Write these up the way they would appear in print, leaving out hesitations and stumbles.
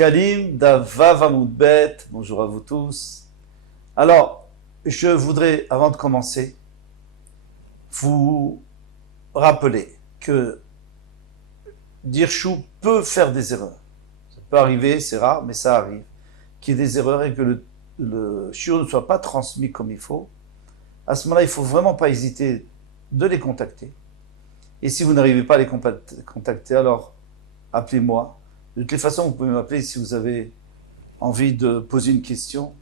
Shkalim d'Avav Amoudbet, bonjour à vous tous. Alors, je voudrais, avant de commencer, vous rappeler que Dirshu peut faire des erreurs. Ça peut arriver, c'est rare, mais ça arrive, qu'il y ait des erreurs et que le shiur ne soit pas transmis comme il faut. À ce moment-là, il ne faut vraiment pas hésiter de les contacter. Et si vous n'arrivez pas à les contacter, alors appelez-moi. De toutes les façons, vous pouvez m'appeler si vous avez envie de poser une question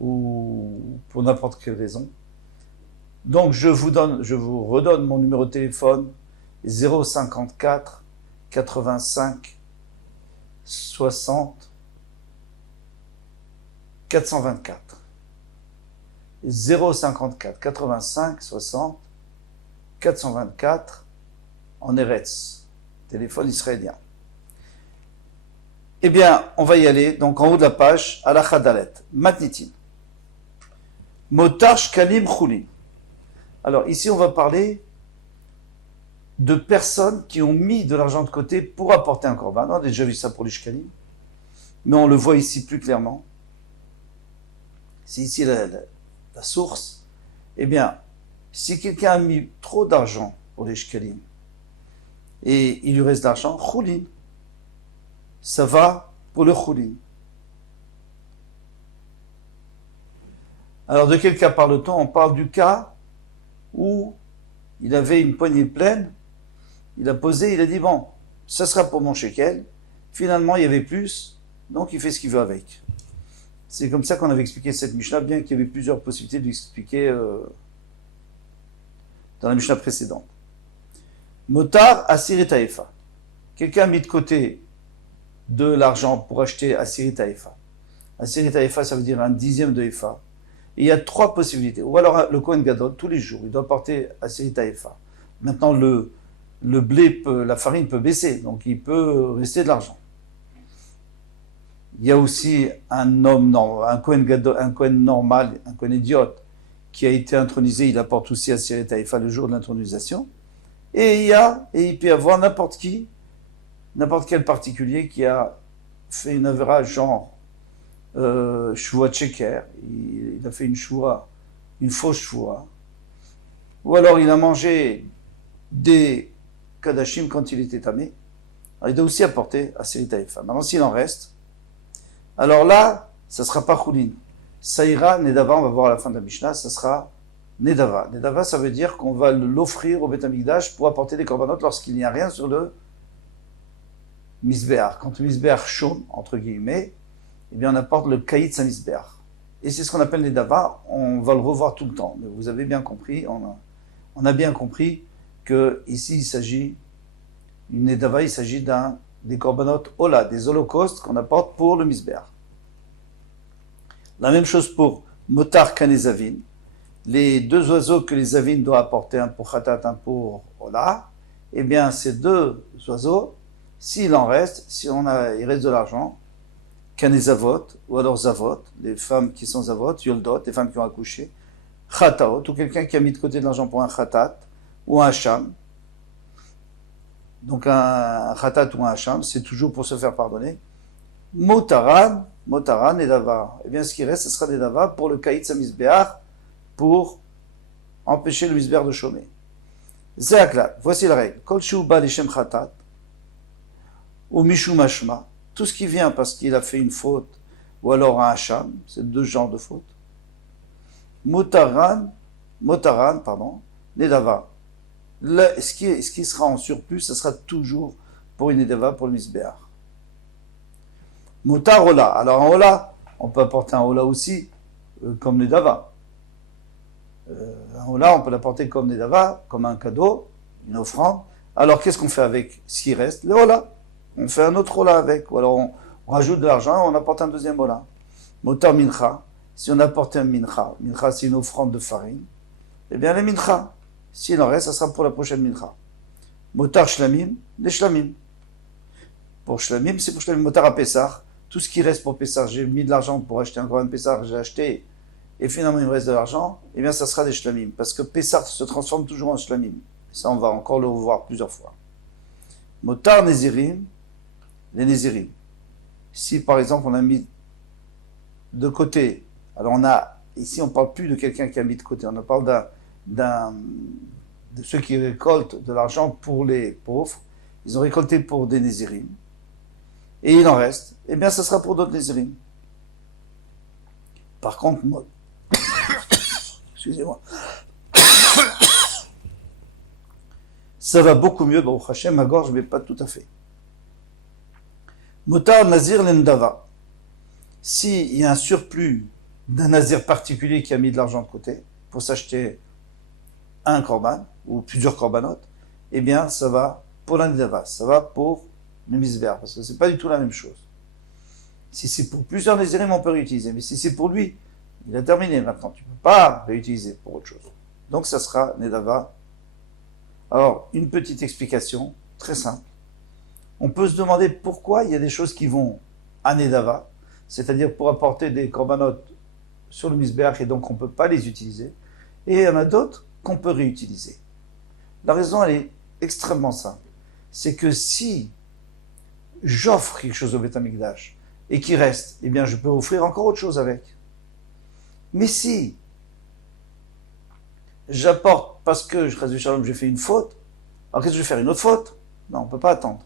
ou pour n'importe quelle raison. Donc, je vous redonne mon numéro de téléphone 054 85 60 424. 054 85 60 424 en Eretz, téléphone israélien. Eh bien, on va y aller. Donc, en haut de la page, à la Chadalet, Matnitin. Motar Shkalim Choulin. Alors, ici, on va parler de personnes qui ont mis de l'argent de côté pour apporter un korban. On a déjà vu ça pour les Shkalim, mais on le voit ici plus clairement. C'est ici la source. Eh bien, si quelqu'un a mis trop d'argent pour les Shkalim et il lui reste de l'argent, Choulin. Ça va pour le choulin. Alors, de quel cas parle-t-on? On parle du cas où il avait une poignée pleine, il a posé, il a dit, bon, ça sera pour mon shekel. Finalement, il y avait plus, donc il fait ce qu'il veut avec. C'est comme ça qu'on avait expliqué cette Mishnah, bien qu'il y avait plusieurs possibilités de l'expliquer dans la Mishnah précédente. Motar Asir et Taïfa. Quelqu'un a mis de côté de l'argent pour acheter Asirit Haïfa. Asirit Haïfa, ça veut dire un dixième de Haïfa. Et il y a trois possibilités. Ou alors le Kohen Gadol, tous les jours, il doit porter Asirit Haïfa. Maintenant, le blé, la farine peut baisser, donc il peut rester de l'argent. Il y a aussi un homme, un Kohen Gadol, un Kohen normal, un Kohen idiote, qui a été intronisé, il apporte aussi Asirit Haïfa le jour de l'intronisation. Et il peut y avoir n'importe quel particulier qui a fait une avéra genre choua tcheker, il a fait une fausse choua, ou alors il a mangé des kadashim quand il était tamé, il doit aussi apporter à Asirit Haïfa. Maintenant, s'il en reste, alors là, ça ne sera pas choulin. Ça ira, Nedava, on va voir à la fin de la Mishnah, ça sera Nedava. Nedava, ça veut dire qu'on va l'offrir au Beth Amikdash pour apporter des korbanot lorsqu'il n'y a rien sur le Misbéach. Quand le Misbéach chôme, entre guillemets, eh bien on apporte le Kaït sa Misbéach. Et c'est ce qu'on appelle les Dava, on va le revoir tout le temps. Mais vous avez bien compris, on a bien compris que ici il s'agit, une Nedava, il s'agit des korbanot Ola, des holocaustes qu'on apporte pour le Misbéach. La même chose pour Motar Kanezavin, les deux oiseaux que les Avin doivent apporter, un pour Khatat, un pour Ola, eh bien ces deux oiseaux, s'il en reste, il reste de l'argent, Kanezavot, ou alors Zavot, les femmes qui sont Zavot, Yoldot, les femmes qui ont accouché, Khataot, ou quelqu'un qui a mis de côté de l'argent pour un Khatat, ou un Hacham. Donc un Khatat ou un Hacham, c'est toujours pour se faire pardonner. Motaran, Nedava. Eh bien ce qui reste, ce sera Nedava pour le Kaït Samizbeach, pour empêcher le Misbéach de chômer. Zéaklat, voici la règle. Kol Shuba Lishem Khatat, ou Mishum Hashma, tout ce qui vient parce qu'il a fait une faute, ou alors un Hacham, c'est deux genres de fautes. Motaran, Nedava. Ce qui sera en surplus, ce sera toujours pour une Nedava, pour le Misbéach. Motar Ola. Alors en Ola, on peut apporter un Ola aussi, comme Nedava. Un Ola, on peut l'apporter comme Nedava, comme un cadeau, une offrande. Alors qu'est-ce qu'on fait avec ce qui reste? Le Ola. On fait un autre Ola avec, ou alors on rajoute de l'argent et on apporte un deuxième Ola. Motar Mincha, si on apporte un Mincha c'est une offrande de farine, eh bien les Mincha, s'il en reste, ça sera pour la prochaine Mincha. Motar Shlamim, les Shlamim. Pour Shlamim, c'est pour Shlamim. Motar à Pessah, tout ce qui reste pour Pessah, j'ai mis de l'argent pour acheter encore un Pessah, j'ai acheté, et finalement il me reste de l'argent, eh bien ça sera des Shlamim, parce que Pessah se transforme toujours en Shlamim. Ça, on va encore le revoir plusieurs fois. Motar Nézirim, les Nézirim. Si par exemple on a mis de côté, alors ici on ne parle plus de quelqu'un qui a mis de côté, on parle de ceux qui récoltent de l'argent pour les pauvres, ils ont récolté pour des Nézirim, et il en reste, eh bien ça sera pour d'autres Nézirim. Par contre, moi, excusez-moi, ça va beaucoup mieux, Baruch Hashem, ma gorge, mais pas tout à fait. Motar Nazir Lendava. S'il y a un surplus d'un Nazir particulier qui a mis de l'argent de côté pour s'acheter un korban ou plusieurs korbanotes, eh bien ça va pour l'Nedava, ça va pour le misber, parce que c'est pas du tout la même chose. Si c'est pour plusieurs Nazirim, on peut réutiliser, mais si c'est pour lui, il a terminé maintenant, tu ne peux pas réutiliser pour autre chose. Donc ça sera Nedava. Alors, une petite explication, très simple. On peut se demander pourquoi il y a des choses qui vont à Nedava, c'est-à-dire pour apporter des corbanotes sur le misbeach et donc on ne peut pas les utiliser, et il y en a d'autres qu'on peut réutiliser. La raison, elle est extrêmement simple. C'est que si j'offre quelque chose au Beth Amikdash et qu'il reste, eh bien je peux offrir encore autre chose avec. Mais si j'apporte parce que j'ai fait une faute, alors qu'est-ce que je vais faire? Une autre faute? Non, on ne peut pas attendre.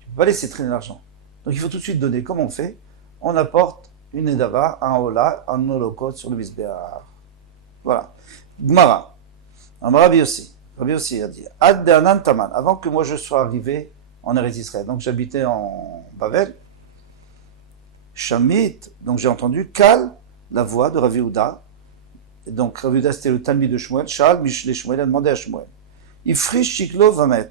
Tu ne peux pas laisser traîner l'argent. Donc il faut tout de suite donner. Comment on fait? On apporte une Nedava, un Ola, un holocauste sur le Misbeach. Voilà. Gmara. Rabbi Yossi a dit Ad De'anan Taman. Avant que moi je sois arrivé en Eretz Israël, donc j'habitais en Bavel, Shamit, donc j'ai entendu Kal, la voix de Rav Yehuda. Et donc Rav Yehuda c'était le Talmid de Shmuel. Shal Mishle Shmuel a demandé à Shmuel. Ifrish Shiklo Vamet.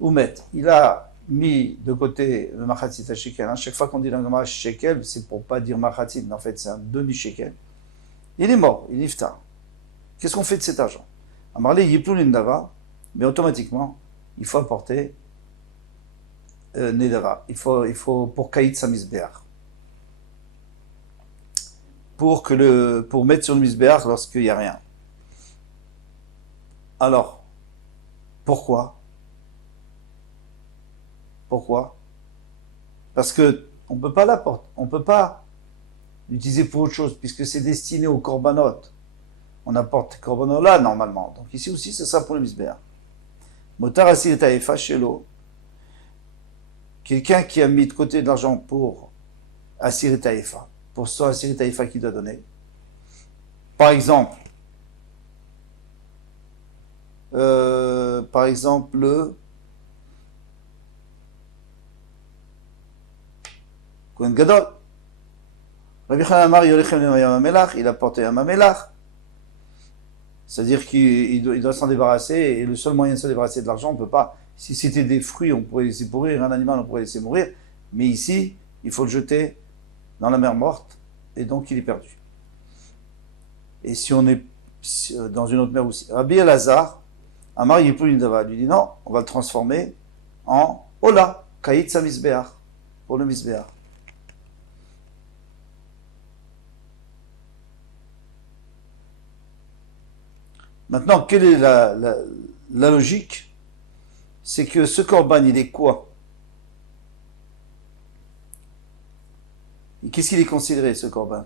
Ou met. Il a mis de côté le Machatzit à Shekel. Chaque fois qu'on dit l'angama Shekel, c'est pour pas dire Machatzit, mais en fait c'est un demi-Shekel. Il est mort, il est iftar. Qu'est-ce qu'on fait de cet argent? Amarle Yiplou Nindava, mais automatiquement, il faut apporter Nedava. Il faut pour Kaït Samizbeach. Pour mettre sur le Misbeach lorsqu'il n'y a rien. Alors, pourquoi? Pourquoi? Parce que on peut pas l'apporter, on peut pas l'utiliser pour autre chose, puisque c'est destiné aux korbanot. On apporte les korbanot là, normalement. Donc ici aussi, ce sera pour le misber. Motar Asir Taïfa, Shelo. Quelqu'un qui a mis de côté de l'argent pour Asir Taïfa, pour son Asir Taïfa qu'il doit donner. Par exemple, le Kohen Gadol. Rabbi Chanamar Yolechem le Yamamelach, il a porté un Mamelach. C'est-à-dire qu'il doit s'en débarrasser, et le seul moyen de se débarrasser de l'argent, on ne peut pas. Si c'était des fruits, on pourrait laisser pourrir, un animal, on pourrait laisser mourir. Mais ici, il faut le jeter dans la mer morte, et donc il est perdu. Et si on est dans une autre mer aussi. Rabbi Elazar, Amar Yipul Nidava, lui dit non, on va le transformer en Ola, Kaït Samizbeach, pour le Misbeach. Maintenant, quelle est la logique? C'est que ce korban, il est quoi? Et qu'est-ce qu'il est considéré, ce korban?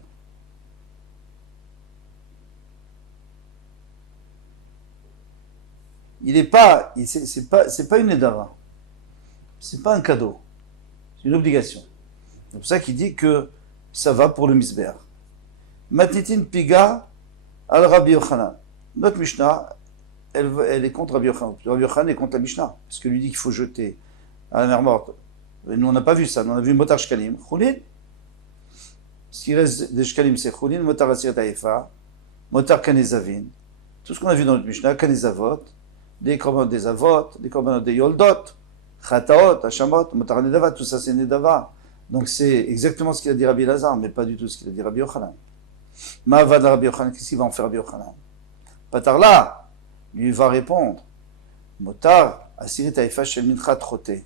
Il n'est pas, c'est pas une nedava. C'est pas un cadeau. C'est une obligation. C'est pour ça qu'il dit que ça va pour le misber. Matnitin piga al Rabbi Yochanan. Notre Mishnah, elle est contre Rabbi Yochanan. Rabbi Yochanan est contre la Mishnah, parce que lui dit qu'il faut jeter à la mer morte. Et nous, on n'a pas vu ça. Nous, on a vu Motar Shkalim. Choulin. Ce qui reste des Shkalim, c'est Choulin, Motar Asir Taïfa, Motar Kanezavin. Tout ce qu'on a vu dans notre Mishnah, Kanezavot, des korbanot des avot, des korbanot des yoldot, Chataot, Hashamot, Motar Nedava, tout ça c'est Nedava. Donc c'est exactement ce qu'il a dit Rabbi Lazar, mais pas du tout ce qu'il a dit Rabbi Yochanan. Ma'avad Rabbi Yochanan, qu'est-ce qu'il va en faire Rabbi Yochanan? Patarla, lui va répondre, Motar, Asiri Taïfa Shel Mincha Troté.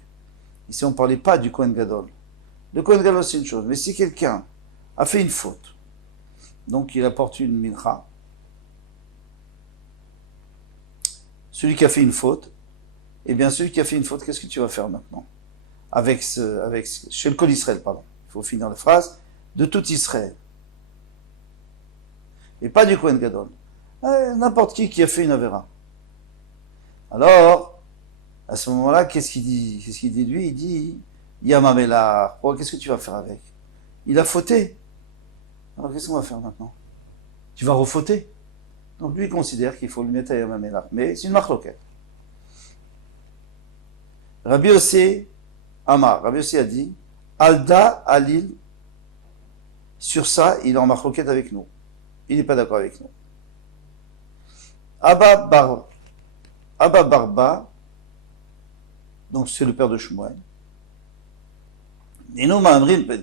Ici on ne parlait pas du Kohen Gadol. Le Kohen Gadol c'est une chose, mais si quelqu'un a fait une faute, donc il apporte une mincha, celui qui a fait une faute, eh bien celui qui a fait une faute, qu'est-ce que tu vas faire maintenant? chez le Kol Israël, pardon. Il faut finir la phrase, de tout Israël. Et pas du Kohen Gadol. N'importe qui a fait une avéra. Alors, à ce moment-là, qu'est-ce qu'il dit lui? Il dit, Yamamela, qu'est-ce que tu vas faire avec? Il a fauté. Alors qu'est-ce qu'on va faire maintenant? Tu vas refauter. Donc lui il considère qu'il faut le mettre à Yamamela. Mais c'est une marloquette. Rabbi Yossé Rabbi Yossé a dit, Alda Alil, sur ça, il est en marloquette avec nous. Il n'est pas d'accord avec nous. Abba Barba, donc c'est le père de Shmuel. Et nous,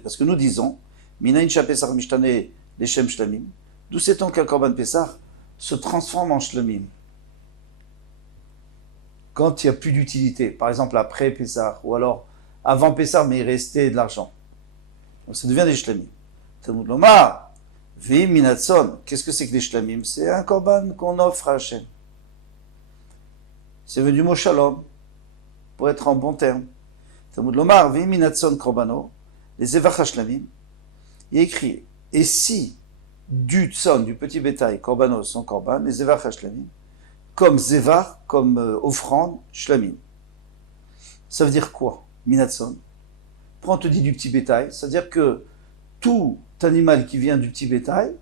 parce que nous disons, Minayin Pesach Mishtane Leshem Shlamim, d'où sait-on qu'un Korban Pesach se transforme en Shlamim quand il n'y a plus d'utilité, par exemple après Pesach, ou alors avant Pesach, mais il restait de l'argent. Donc ça devient des Shlamim. Talmud Lomar, Vim Minatson, qu'est-ce que c'est que des Shlamim? C'est un Korban qu'on offre à Hachem. C'est venu du mot Shalom, pour être en bon terme. Talmud Lomar, Vim Minatson Korbano, les Evach HaShlamim, il est écrit, et si du tson, du petit bétail, Korbanos sont Korban, les Evach HaShlamim, comme Zevar, comme offrande, Shlamim. Ça veut dire quoi? Minatson. Pourquoi on te dit du petit bétail? C'est-à-dire que tout animal qui vient du petit bétail,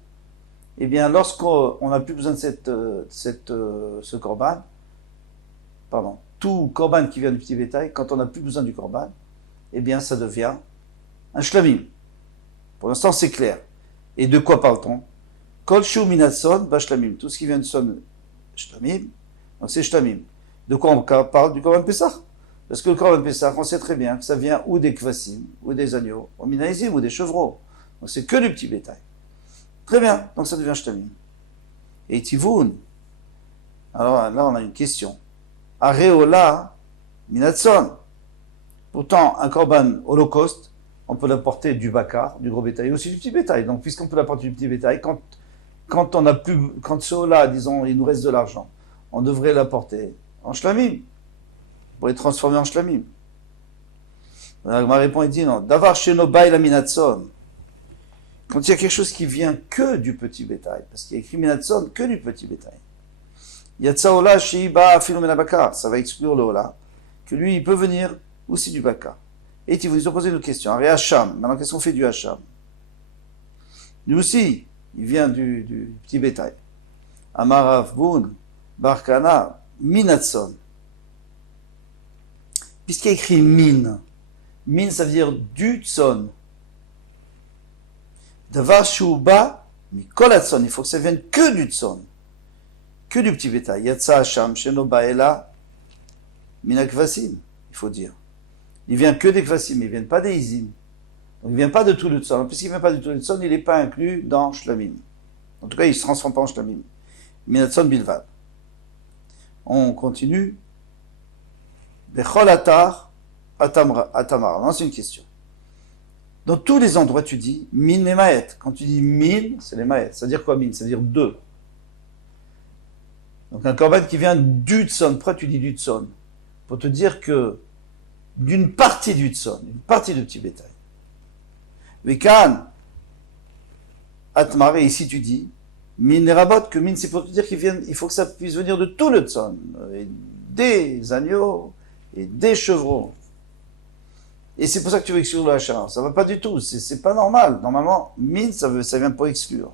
eh bien, lorsqu'on n'a plus besoin de ce korban, pardon, tout korban qui vient du petit bétail, quand on n'a plus besoin du korban, eh bien, ça devient un shlamim. Pour l'instant, c'est clair. Et de quoi parle-t-on? Kol shu minatson, ba shlamim. Tout ce qui vient de son shlamim, donc c'est shlamim. De quoi on parle? Du korban Pesach. Parce que le korban Pesach, on sait très bien que ça vient ou des kvasim, ou des agneaux, ou minaïzim, ou des chevreaux. Donc c'est que du petit bétail. Très bien, donc ça devient shlamim. Et tivoun. Alors là, on a une question. Areola minatson. Pourtant, un korban holocauste, on peut l'apporter du bakar, du gros bétail, et aussi du petit bétail. Donc, puisqu'on peut l'apporter du petit bétail, quand on a plus, quand ceux-là, disons, il nous reste de l'argent, on devrait l'apporter en shlamim, pour les transformer en shlamim. Ma réponse est dit non. Davar shenobai la minatson. Quand il y a quelque chose qui vient que du petit bétail, parce qu'il y a écrit minatson que du petit bétail. Yatsaola shiba filomena bakar. Ça va exclure le hola, que lui, il peut venir aussi du bakar. Et ils vous ont posé une question. Aré Hacham. Maintenant, qu'est-ce qu'on fait du Hacham? Lui aussi, il vient du petit bétail. Amarav Boun, Barkana, Minatson. Puisqu'il y a écrit min. Min, ça veut dire du tson. Davar shuba, mikolatson. Il faut que ça vienne que du tson. Que du petit bétail. Yatsa Hacham, Shenoba Ela, Minakvasim, il faut dire. Il vient que des kvasim, il ne vient pas des izim. Donc il ne vient pas de tout le tson. Puisqu'il ne vient pas de tout le tson, il n'est pas inclus dans shlamim. En tout cas, il ne se transforme pas en shlamim. Minatson bilvad. On continue. Bechol atar atamar. Non, c'est une question. Dans tous les endroits, tu dis min et maet. Quand tu dis min, c'est les maet. Ça veut dire quoi min? Ça veut dire deux. Donc un korban qui vient du tson. Pourquoi tu dis du tson? Pour te dire que d'une partie du tson, une partie du petit bétail. Vekan, atmar, et ici tu dis, min rabot, que min, c'est pour te dire il faut que ça puisse venir de tout le tson, et des agneaux, et des chevreaux. Et c'est pour ça que tu veux exclure le hachar. Ça va pas du tout, c'est pas normal. Normalement, min, ça vient pour exclure.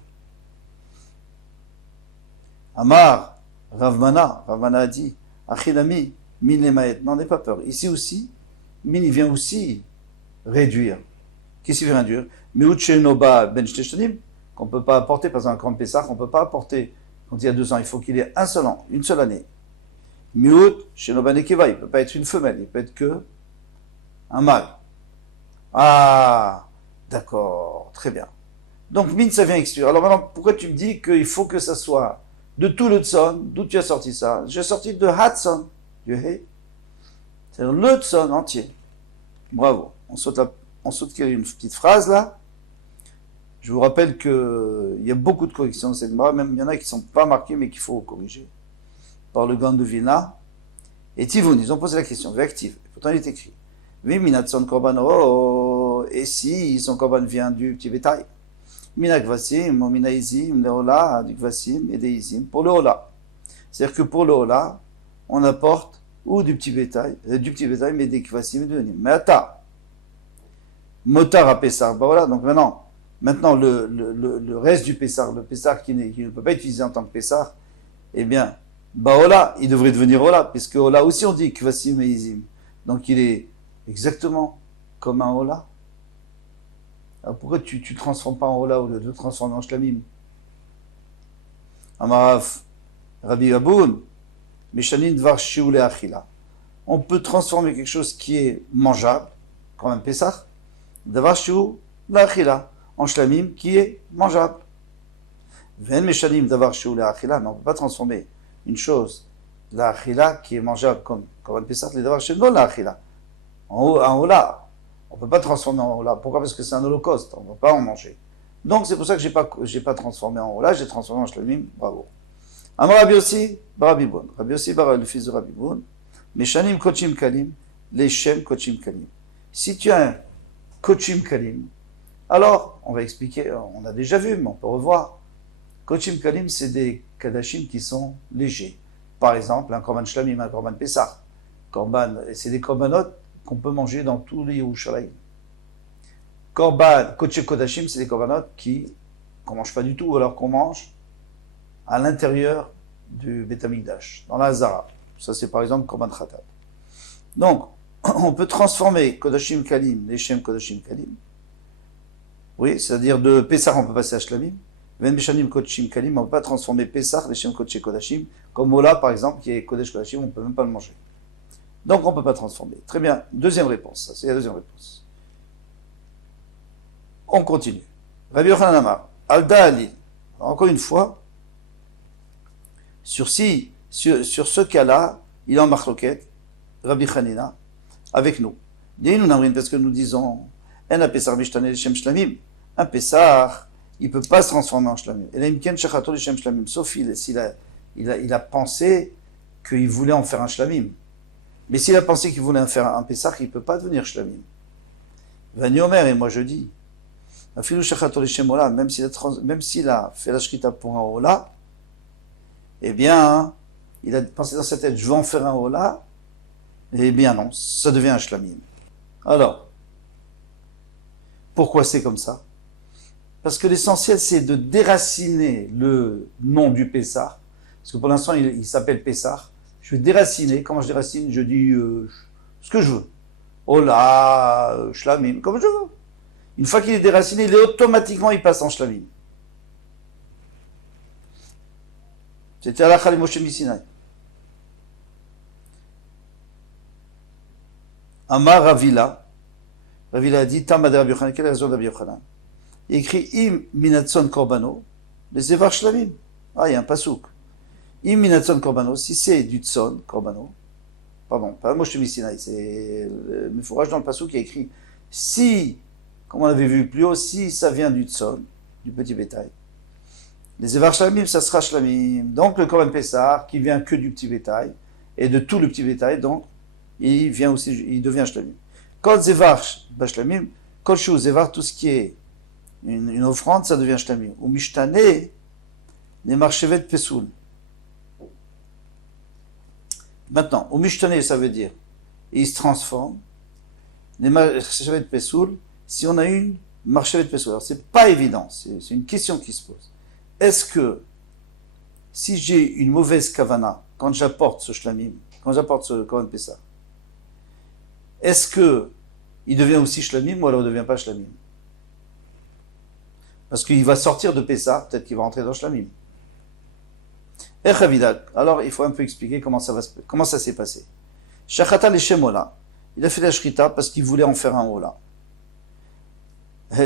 Amar, Ravmana a dit, Achilami, min lemaet. Non, n'aie pas peur. Ici aussi, min, il vient aussi réduire. Qu'est-ce qu'il vient réduire? Miut shenoba ben shteshtanim, qu'on ne peut pas apporter, par exemple, un Korban Pesach, on ne peut pas apporter quand il y a 2 ans. Il faut qu'il ait un seul an, une seule année. Miut shenoba nekeva, il ne peut pas être une femelle, il peut être que un mâle. Ah, d'accord, très bien. Donc, min, ça vient exclure. Alors maintenant, pourquoi tu me dis qu'il faut que ça soit de tout le tson? D'où tu as sorti ça? J'ai sorti de hatson, du he. C'est-à-dire le tson entier. Bravo. On saute une petite phrase là. Je vous rappelle qu'il y a beaucoup de corrections dans cette Gemara, même il y en a qui ne sont pas marquées mais qu'il faut corriger. Par le Gaon de Vilna. Et Tivoun, ils ont posé la question, Véactive. Pourtant il est écrit. Oui, minatson korbano, et si son korban vient du petit bétail. Mina kvasim, ou mina izim, le hola, du kvasim et des izim, pour le hola. C'est-à-dire que pour le hola, on apporte ou du petit bétail, mais des kvasim et de nim. Mais attends, motar à Pessar, bah voilà, donc maintenant le reste du Pessar, le Pessar qui ne peut pas être utilisé en tant que Pessar, eh bien, bah hola, il devrait devenir hola, puisque hola aussi on dit kvasim et izim. Donc il est exactement comme un hola. Alors pourquoi tu ne transformes pas en hola au lieu de le transformer en shlamim? Amaraf, Rabbi Aboun, Meshanin dvar shiule achila. On peut transformer quelque chose qui est mangeable, comme un Pessah, davar shiule achila, en shlamim qui est mangeable. Ven meshanim davar shiule achila, mais on ne peut pas transformer une chose, la achila qui est mangeable comme un Pessah, les davar shiule achila, en hola. On ne peut pas transformer en hola. Pourquoi? Parce que c'est un holocauste. On ne va pas en manger. Donc c'est pour ça que j'ai pas transformé en hola, j'ai transformé en shlamim. Bravo. Amar Rabbi Yossi, Rabbi Bon. Rabbi Yossi, le fils de Rabbi Bon. Meshanim kochim kalim, les shem kochim kalim. Si tu as un kochim kalim, alors on va expliquer. On a déjà vu, mais on peut revoir. Kochim kalim, c'est des kadashim qui sont légers. Par exemple, un korban shlamim, un korban pesach. C'est des korbanot qu'on peut manger dans tous les Yerushalayim. Korban, Kodesh Kodashim, c'est des korbanot qu'on mange pas du tout, ou alors qu'on mange à l'intérieur du Beth Amikdash, dans la Hazara. Ça, c'est par exemple Korban Khatat. Donc, on peut transformer Kodashim Kalim, les Shem Kodashim Kalim. Oui, c'est-à-dire de Pessah, on peut passer à Shlamim. Ven Beshanim Kodashim Kalim, on ne peut pas transformer Pessah, les Shem Kodesh Kodashim, comme Ola, par exemple, qui est Kodesh Kodashim, on ne peut même pas le manger. Donc on ne peut pas transformer. Très bien. Deuxième réponse. Ça, c'est la deuxième réponse. On continue. Rabbi Yochanan Amar. Alda Ali. Encore une fois, sur ce cas-là, il est en marloquette, Rabbi Hanina, avec nous. Parce que nous disons, un Pessar, il ne peut pas se transformer en shlamim. Sauf il a pensé qu'il voulait en faire un shlamim. Mais s'il a pensé qu'il voulait faire un Pessah, il ne peut pas devenir shlamim. Vani Omer, et moi je dis, même s'il a fait la shrita pour un hola, eh bien, il a pensé dans sa tête, je vais en faire un hola, eh bien non, ça devient un shlamim. Alors, pourquoi c'est comme ça? Parce que l'essentiel, c'est de déraciner le nom du Pessah, parce que pour l'instant, il s'appelle Pessah. Je vais déraciner. Comment je déracine? Je dis ce que je veux. Hola, shlamim, comme je veux. Une fois qu'il est déraciné, automatiquement, il passe en shlamim. C'était à la Khalim Moshe Misinaï. Amar Ravila. Ravila a dit, Tamad Rabbi Yochanan, quelle est la raison de Rabbi Yochanan? Il écrit, Im minatson korbano, les evar shlamim. Ah, il y a un pasouk. Iminatson Korbano, si c'est du Tson Korbano, pardon, pas Moshe Misinaï, c'est le Mefourage dans le Passou qui a écrit si, comme on avait vu plus haut, si ça vient du Tson, du petit bétail, les Evar Shlamim, ça sera Shlamim. Donc le Korban Pessah, qui vient que du petit bétail, et de tout le petit bétail, donc il devient Shlamim. Kol Zevar Shlamim, Kol Shu Zevar, tout ce qui est une offrande, ça devient Shlamim. Ou Mishtane, les Marchevet Pesoul. Maintenant, au Mishtane, ça veut dire, il se transforme. Les marchevet Pesoul, si on a une marchevet Pesoul, alors c'est pas évident, c'est une question qui se pose. Est-ce que, si j'ai une mauvaise kavana, quand j'apporte ce shlamim, quand j'apporte ce korban Pessah, est-ce que il devient aussi shlamim ou alors il ne devient pas shlamim? Parce qu'il va sortir de Pessah, peut-être qu'il va rentrer dans shlamim. Alors, il faut un peu expliquer comment ça s'est passé. Shachata l'Eshem Ola. Il a fait la shrita parce qu'il voulait en faire un Ola.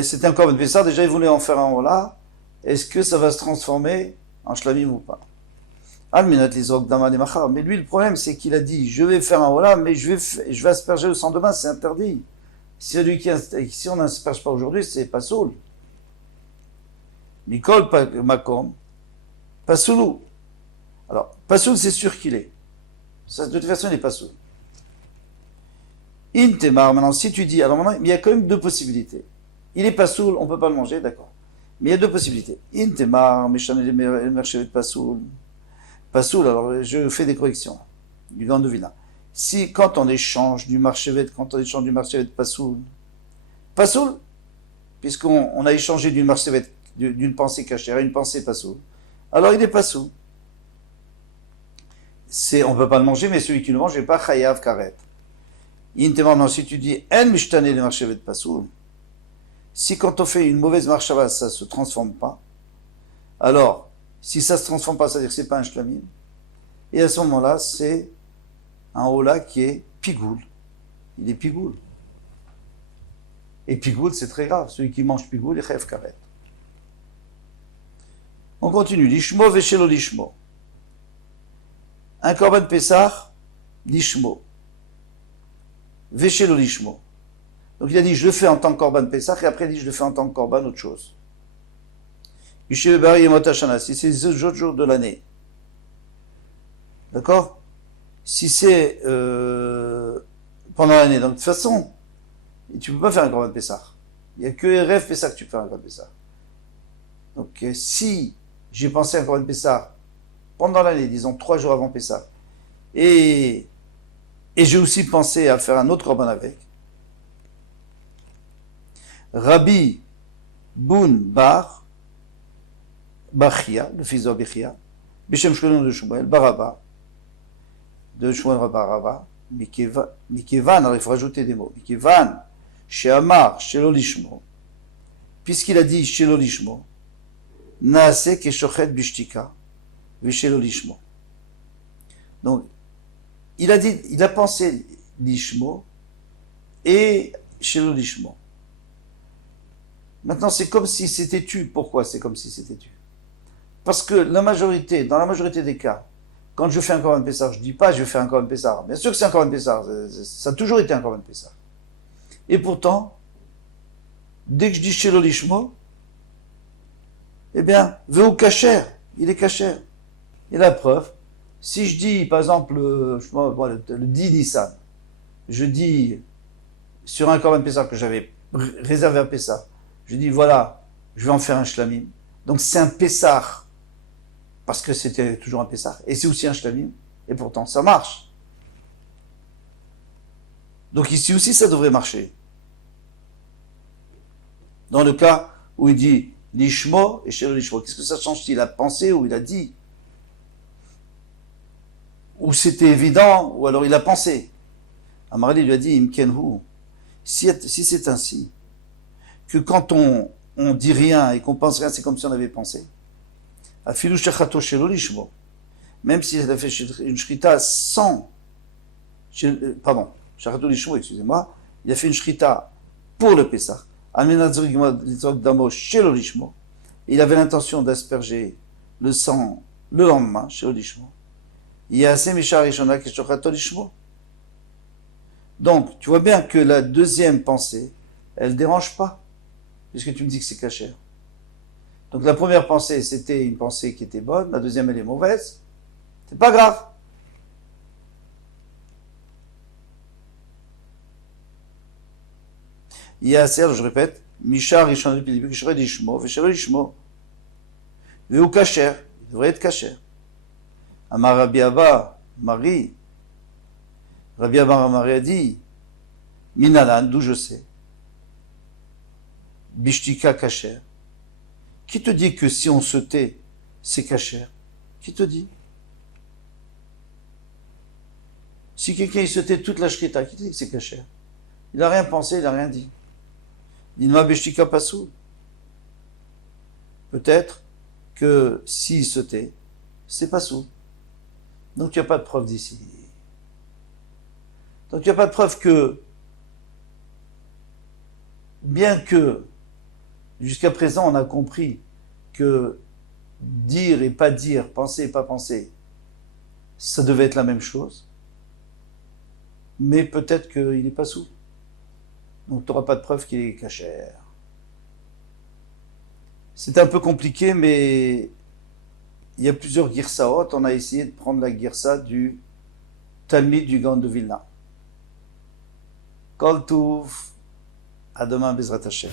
C'était un korban Pessah, déjà il voulait en faire un Ola. Est-ce que ça va se transformer en shlamim ou pas? Mais lui, le problème, c'est qu'il a dit, je vais faire un Ola, mais je vais asperger le sang demain, c'est interdit. Si on n'asperge pas aujourd'hui, c'est pas soul. Mikol Makom, pas soulou. Alors, Pasoul, c'est sûr qu'il est. Ça, de toute façon, il est Pasoul. Intemar, maintenant, si tu dis, alors maintenant, il y a quand même deux possibilités. Il est pas soul, on peut pas le manger, d'accord. Mais il y a deux possibilités. Intemar, Meshanel Merchevet Pasoul. Pasoul, alors je fais des corrections. Du Gaon de Vilna. Si, quand on échange du Marchevet, quand on échange du Marchevet Pasoul, Pasoul, puisqu'on a échangé d'une Marchevet, d'une pensée cachère à une pensée Pasoul, alors il est Pasoul. On peut pas le manger, mais celui qui le mange n'est pas Chayav Karet. Intemar, si tu dis En Mishtane le Marchevet Pasoul, si quand on fait une mauvaise marchava, ça se transforme pas, alors, si ça se transforme pas, c'est-à-dire que c'est pas un shlamim, et à ce moment-là, c'est un hola qui est pigoul. Il est pigoul. Et pigoul, c'est très grave. Celui qui mange pigoul, il est chef karet. On continue. Lishmo veshelo lishmo. Un korban pesach, lishmo. Veshelo lishmo. Donc il a dit, je le fais en tant que korban pesach, et après il dit, je le fais en tant que korban autre chose. Si c'est les autres jours de l'année. D'accord? Si c'est pendant l'année. Donc de toute façon, tu ne peux pas faire un korban pesach. Il n'y a que RF pesach que tu peux faire un korban pesach. Donc si j'ai pensé à un korban pesach pendant l'année, disons 3 jours avant pesach, et j'ai aussi pensé à faire un autre korban avec, Rabbi Boun Bar Bachia, le fils d'Abichia, Bishem Shlomo de Shmuel, Baraba, de Shmuel Baraba, Mikevan, alors il faut rajouter des mots, Mikevan, Sheamar, Shelo Lishmo, puisqu'il a dit Shelo Lishmo, Naase Keshochet Bishtika, Vishelo Lishmo. Donc, il a pensé Lishmo et Shelo Lishmo. Maintenant, c'est comme si c'était tu. Pourquoi c'est comme si c'était tu? Parce que dans la majorité des cas, quand je fais un korban pesach, je ne dis pas je fais un korban pesach. Bien sûr que c'est un korban pesach, ça a toujours été un korban pesach. Et pourtant, dès que je dis shelo lishmo, eh bien, veu kasher, il est kasher. Et la preuve, si je dis, par exemple, le 10 Nissan, je dis sur un korban pesach que j'avais réservé à pesach, je dis voilà, je vais en faire un shlamim. Donc c'est un pesach parce que c'était toujours un pesach, et c'est aussi un shlamim, et pourtant ça marche. Donc ici aussi ça devrait marcher. Dans le cas où il dit lishmo et shelo lishmo, qu'est-ce que ça change s'il a pensé ou il a dit? Ou c'était évident, ou alors il a pensé. Amarali lui a dit imkenhu, si c'est ainsi, que quand on dit rien et qu'on pense rien, c'est comme si on avait pensé. Afilu shechato shelo lishmo, même si elle a fait une shrita sans, pardon, shechato lishmo, excusez-moi, il a fait une shrita pour le Pessah, il avait l'intention d'asperger le sang le lendemain, shelo lishmo. Donc, tu vois bien que la deuxième pensée, elle ne dérange pas, puisque tu me dis que c'est cachère. Donc la première pensée, c'était une pensée qui était bonne, la deuxième, elle est mauvaise. C'est pas grave. Il y a assez, je répète, Mishar Rishon Lipilibik, Kishre Lishmo, Veshelo Lishmo. Veu Kacher, il devrait être Kacher. Amar Rabbi Abba, Marie. Rabbi Abba Marie a dit, Minalan, d'où je sais. Bishtika Kacher. Qui te dit que si on se tait, c'est Kacher? Qui te dit? Si quelqu'un il se tait toute la shrita, qui te dit que c'est Kacher? Il n'a rien pensé, il n'a rien dit. Dinma Bishtika Pasou. Peut-être que s'il se tait, c'est Pasou. Donc tu n'as pas de preuve d'ici. Donc tu n'as pas de preuve que, bien que jusqu'à présent on a compris que dire et pas dire, penser et pas penser, ça devait être la même chose, mais peut-être qu'il n'est pas sous. Donc tu n'auras pas de preuve qu'il est cachère. C'est un peu compliqué, mais il y a plusieurs girsaot. On a essayé de prendre la girsa du Talmid du Gaon de Vilna. Kol Touv. À demain, Bezrat Hashem.